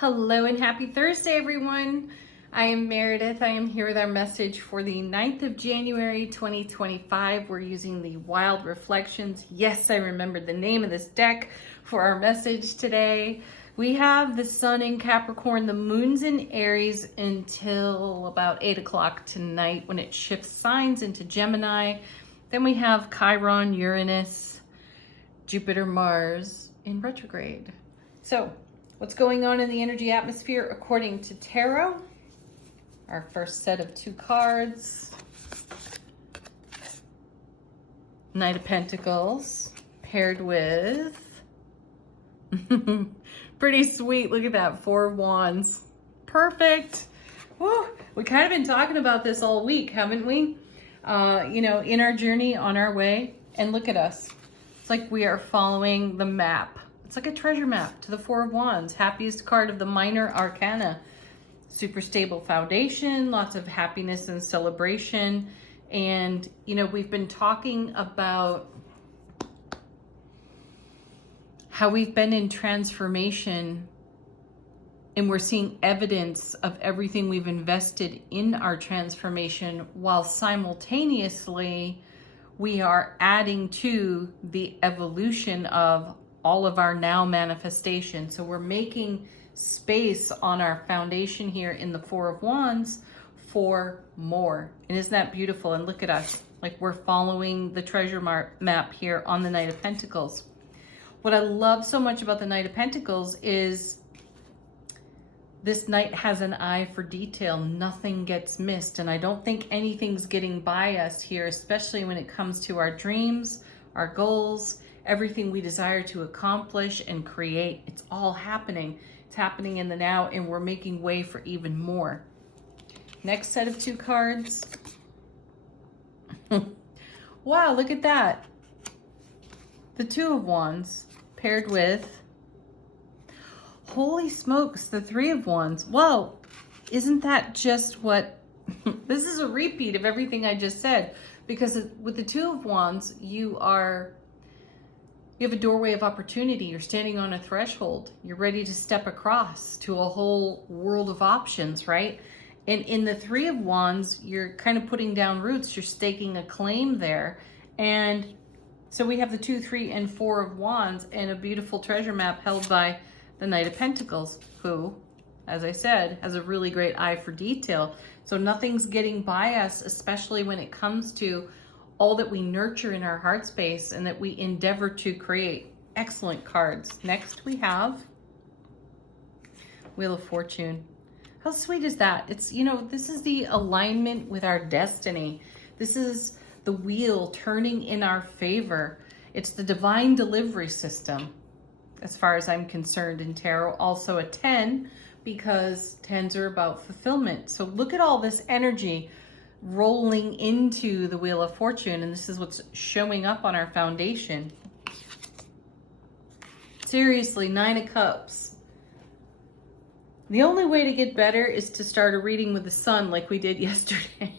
Hello and happy Thursday, everyone. I am Meredith. I am here with our message for the 9th of January, 2025. We're using the Wild Reflections. Yes, I remembered the name of this deck for our message today. We have the sun in Capricorn, the moon's in Aries until about 8 o'clock tonight when it shifts signs into Gemini. Then we have Chiron, Uranus, Jupiter, Mars in retrograde. So, what's going on in the energy atmosphere according to tarot? Our first set of 2 cards. Knight of Pentacles paired with pretty sweet. Look at that, 4 of Wands. Perfect. Woo. We kind of been talking about this all week, haven't we? In our journey on our way. And look at us. It's like we are following the map. It's like a treasure map to the 4 of Wands. Happiest card of the minor arcana. Super stable foundation, lots of happiness and celebration. And, we've been talking about how we've been in transformation and we're seeing evidence of everything we've invested in our transformation while simultaneously we are adding to the evolution of all of our now manifestation. So we're making space on our foundation here in the 4 of Wands for more. And isn't that beautiful? And look at us, like we're following the treasure map here on the Knight of Pentacles. What I love so much about the Knight of Pentacles is this knight has an eye for detail. Nothing gets missed. And I don't think anything's getting by us here, especially when it comes to our dreams, our goals, everything we desire to accomplish and create. It's all happening. It's happening in the now, and we're making way for even more. Next set of 2 cards. Wow, look at that. The 2 of Wands paired with, holy smokes, the 3 of Wands. Well, isn't that just what, this is a repeat of everything I just said, because with the 2 of Wands, you have a doorway of opportunity. You're standing on a threshold. You're ready to step across to a whole world of options, right? And in the 3 of Wands, you're kind of putting down roots. You're staking a claim there. And so we have the 2, 3, and 4 of Wands and a beautiful treasure map held by the Knight of Pentacles, who, as I said, has a really great eye for detail. So nothing's getting by us, especially when it comes to all that we nurture in our heart space and that we endeavor to create. Excellent cards. Next we have Wheel of Fortune. How sweet is that? It's, this is the alignment with our destiny. This is the wheel turning in our favor. It's the divine delivery system, as far as I'm concerned in tarot. Also a 10, because 10s are about fulfillment. So look at all this energy rolling into the Wheel of Fortune, and this is what's showing up on our foundation. Seriously, 9 of Cups. The only way to get better is to start a reading with the sun like we did yesterday.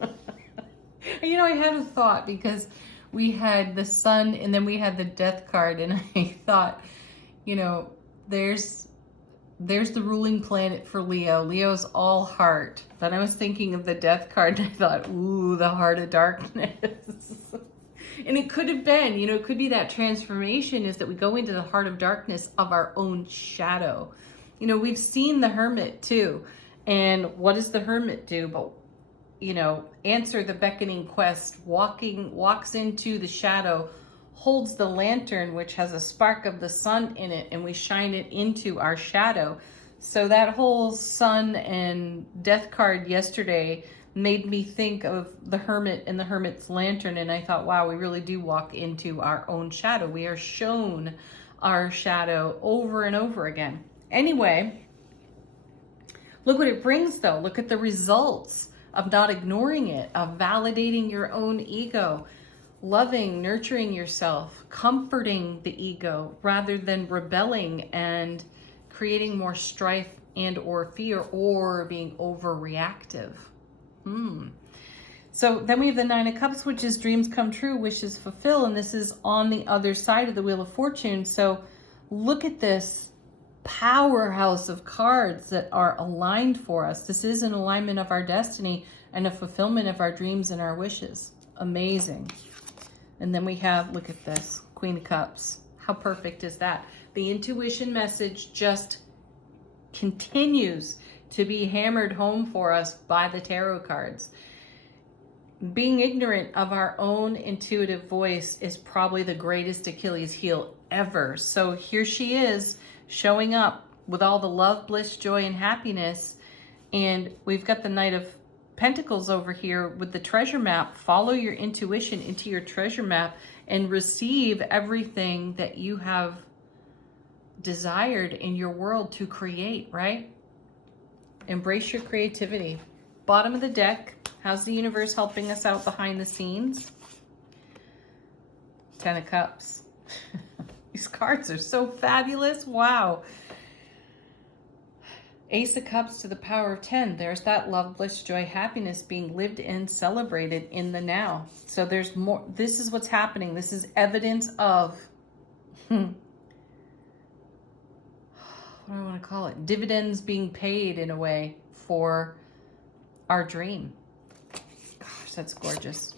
I had a thought, because we had the sun and then we had the death card, and I thought, there's the ruling planet for Leo. Leo's all heart. Then I was thinking of the death card and I thought, ooh, the heart of darkness. And it could have been, it could be that transformation is that we go into the heart of darkness of our own shadow. We've seen the Hermit too. And what does the Hermit do? But, answer the beckoning quest, walks into the shadow, holds the lantern, which has a spark of the sun in it, and we shine it into our shadow. So that whole sun and death card yesterday made me think of the Hermit and the Hermit's lantern, and I thought, wow, we really do walk into our own shadow. We are shown our shadow over and over again. Anyway, look what it brings though. Look at the results of not ignoring it, of validating your own ego, loving, nurturing yourself, comforting the ego rather than rebelling and creating more strife and or fear or being overreactive. So then we have the 9 of Cups, which is dreams come true, wishes fulfill, and this is on the other side of the Wheel of Fortune. So look at this powerhouse of cards that are aligned for us. This is an alignment of our destiny and a fulfillment of our dreams and our wishes. Amazing. And then we have, look at this, Queen of Cups. How perfect is that? The intuition message just continues to be hammered home for us by the tarot cards. Being ignorant of our own intuitive voice is probably the greatest Achilles heel ever. So here she is showing up with all the love, bliss, joy, and happiness. And we've got the Knight of Pentacles over here with the treasure map. Follow your intuition into your treasure map and receive everything that you have desired in your world to create, right? Embrace your creativity. Bottom of the deck, how's the universe helping us out behind the scenes? 10 of Cups. These cards are so fabulous. Wow. Ace of Cups to the power of 10. There's that love, bliss, joy, happiness being lived and celebrated in the now. So there's more. This is what's happening. This is evidence of, what do I want to call it? Dividends being paid in a way for our dream. Gosh, that's gorgeous.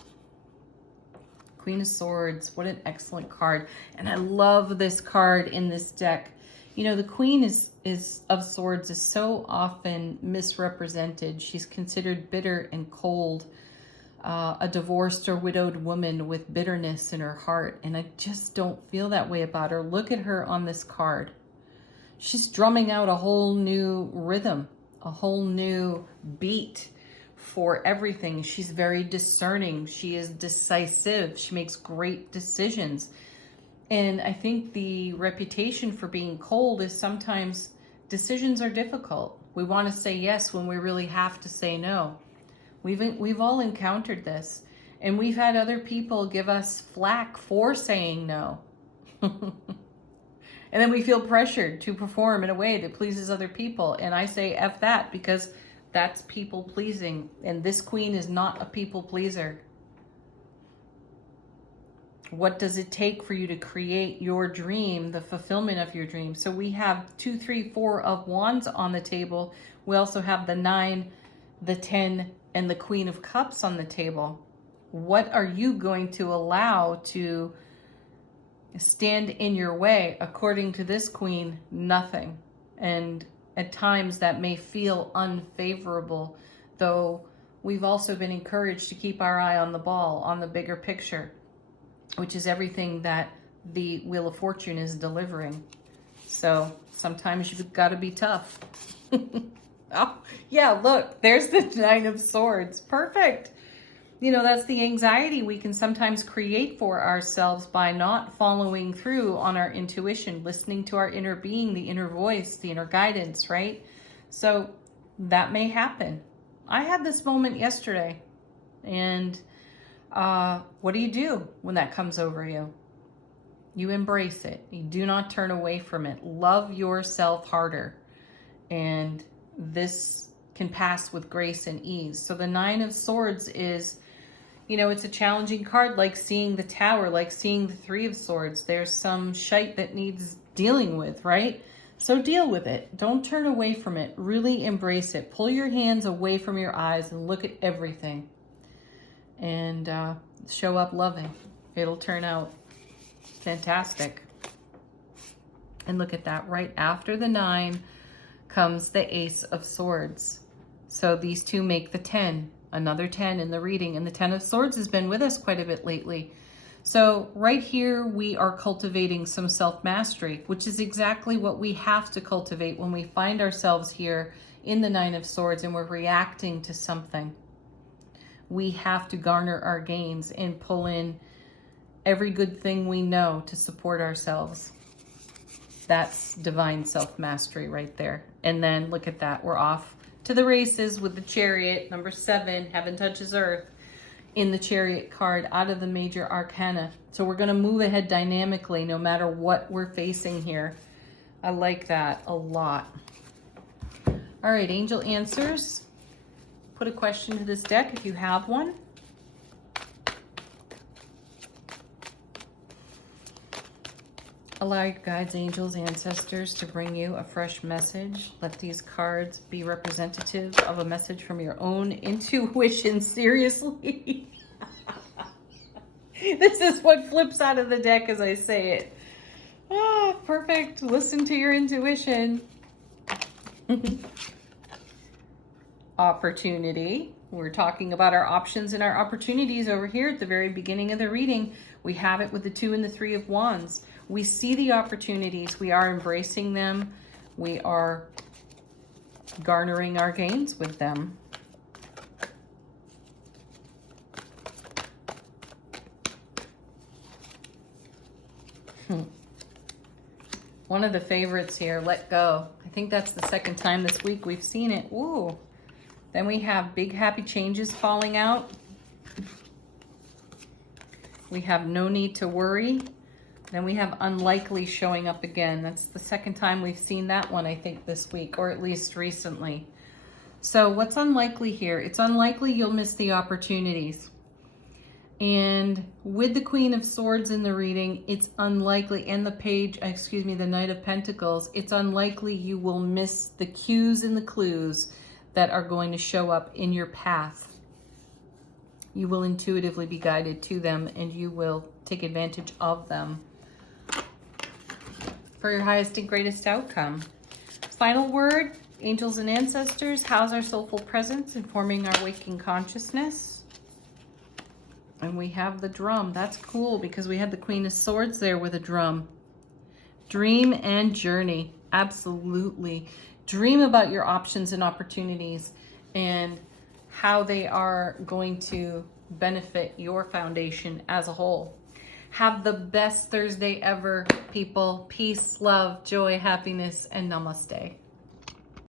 Queen of Swords. What an excellent card. And I love this card in this deck. You know, the Queen of Swords is so often misrepresented. She's considered bitter and cold, a divorced or widowed woman with bitterness in her heart. And I just don't feel that way about her. Look at her on this card. She's drumming out a whole new rhythm, a whole new beat for everything. She's very discerning. She is decisive. She makes great decisions. And I think the reputation for being cold is sometimes decisions are difficult. We want to say yes when we really have to say no. We've all encountered this, and we've had other people give us flack for saying no. And then we feel pressured to perform in a way that pleases other people. And I say F that, because that's people pleasing. And this Queen is not a people pleaser. What does it take for you to create your dream, the fulfillment of your dream? So we have 2, 3, 4 of Wands on the table. We also have the 9, the 10, and the Queen of Cups on the table. What are you going to allow to stand in your way? According to this Queen, nothing. And at times that may feel unfavorable, though we've also been encouraged to keep our eye on the ball, on the bigger picture, which is everything that the Wheel of Fortune is delivering. So sometimes you've got to be tough. Oh, yeah, look, there's the 9 of Swords. Perfect. You know, that's the anxiety we can sometimes create for ourselves by not following through on our intuition, listening to our inner being, the inner voice, the inner guidance, right? So that may happen. I had this moment yesterday, and what do you do when that comes over you? You embrace it. You do not turn away from it. Love yourself harder. And this can pass with grace and ease. So the 9 of Swords is, you know, it's a challenging card, like seeing the Tower, like seeing the 3 of Swords. There's some shite that needs dealing with, right? So deal with it. Don't turn away from it. Really embrace it. Pull your hands away from your eyes and look at everything. And show up loving. It'll turn out fantastic. And look at that. Right after the 9 comes the Ace of Swords. So these two make the 10. Another 10 in the reading. And the 10 of Swords has been with us quite a bit lately. So right here, we are cultivating some self-mastery, which is exactly what we have to cultivate when we find ourselves here in the 9 of Swords and we're reacting to something. We have to garner our gains and pull in every good thing we know to support ourselves. That's divine self-mastery right there. And then look at that. We're off to the races with the Chariot, number 7, Heaven Touches Earth, in the Chariot card out of the major arcana. So we're going to move ahead dynamically no matter what we're facing here. I like that a lot. All right, angel answers. Put a question to this deck if you have one. Allow your guides, angels, ancestors to bring you a fresh message. Let these cards be representative of a message from your own intuition. Seriously. This is what flips out of the deck as I say it. Ah, perfect. Listen to your intuition. Opportunity. We're talking about our options and our opportunities over here at the very beginning of the reading. We have it with the 2 and the 3 of Wands. We see the opportunities. We are embracing them. We are garnering our gains with them. One of the favorites here, let go. I think that's the second time this week we've seen it. Ooh. Then we have big happy changes falling out. We have no need to worry. Then we have unlikely showing up again. That's the second time we've seen that one, I think, this week, or at least recently. So what's unlikely here? It's unlikely you'll miss the opportunities. And with the Queen of Swords in the reading, it's unlikely, and the Knight of Pentacles, it's unlikely you will miss the cues and the clues that are going to show up in your path. You will intuitively be guided to them, and you will take advantage of them for your highest and greatest outcome. Final word, angels and ancestors, how's our soulful presence informing our waking consciousness? And we have the drum. That's cool because we had the Queen of Swords there with a drum. Dream and journey. Absolutely. Dream about your options and opportunities and how they are going to benefit your foundation as a whole. Have the best Thursday ever, people. Peace, love, joy, happiness, and namaste.